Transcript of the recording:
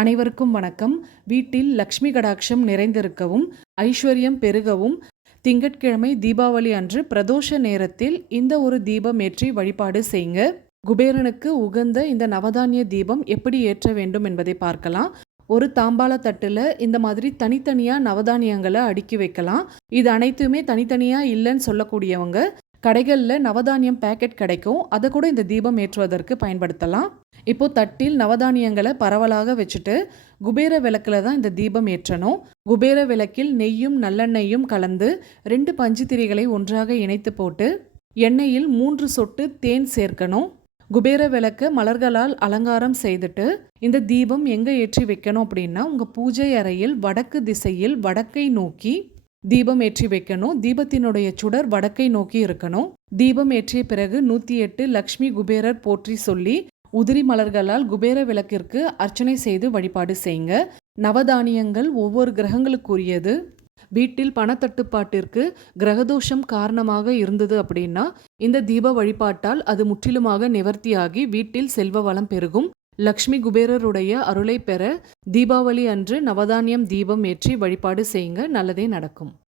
அனைவருக்கும் வணக்கம். வீட்டில் லக்ஷ்மி கடாட்சம் நிறைந்திருக்கவும் ஐஸ்வர்யம் பெருகவும் திங்கட்கிழமை தீபாவளி அன்று பிரதோஷ நேரத்தில் இந்த ஒரு தீபம் ஏற்றி வழிபாடு செய்யுங்க குபேரனுக்கு உகந்த இந்த நவதானிய தீபம் எப்படி ஏற்ற வேண்டும் என்பதை பார்க்கலாம். ஒரு தாம்பாள தட்டில் இந்த மாதிரி தனித்தனியாக நவதானியங்களை அடுக்கி வைக்கலாம். இது அனைத்துமே தனித்தனியாக இல்லைன்னு சொல்லக்கூடியவங்க கடைகளில் நவதானியம் பேக்கெட் கிடைக்கும். அதை கூட இந்த தீபம் ஏற்றுவதற்கு பயன்படுத்தலாம். இப்போ தட்டில் நவதானியங்களை பரவலாக வச்சுட்டு குபேர விளக்கில் தான் இந்த தீபம் ஏற்றணும். குபேர விளக்கில் நெய்யும் நல்லெண்ணெய்யும் கலந்து ரெண்டு பஞ்சுத்திரிகளை ஒன்றாக இணைத்து போட்டு எண்ணெயில் மூன்று சொட்டு தேன் சேர்க்கணும். குபேர விளக்க மலர்களால் அலங்காரம் செய்துட்டு இந்த தீபம் எங்கே ஏற்றி வைக்கணும் அப்படின்னா உங்கள் பூஜை அறையில் வடக்கு திசையில் வடக்கை நோக்கி தீபம் ஏற்றி வைக்கணும். தீபத்தினுடைய சுடர் வடக்கை நோக்கி இருக்கணும். தீபம் ஏற்றிய பிறகு நூற்றி எட்டு லக்ஷ்மி குபேரர் போற்றி சொல்லி உதிரி மலர்களால் குபேர விளக்கிற்கு அர்ச்சனை செய்து வழிபாடு செய்யுங்க நவதானியங்கள் ஒவ்வொரு கிரகங்களுக்குரியது. வீட்டில் பணத்தட்டுப்பாட்டிற்கு கிரகதோஷம் காரணமாக இருந்தது அப்படின்னா இந்த தீப வழிபாட்டால் அது முற்றிலுமாக நிவர்த்தியாகி வீட்டில் செல்வ வளம் பெருகும். லக்ஷ்மி குபேரருடைய அருளை பெற தீபாவளி அன்று நவதானியம் தீபம் ஏற்றி வழிபாடு செய்யுங்க நல்லதே நடக்கும்.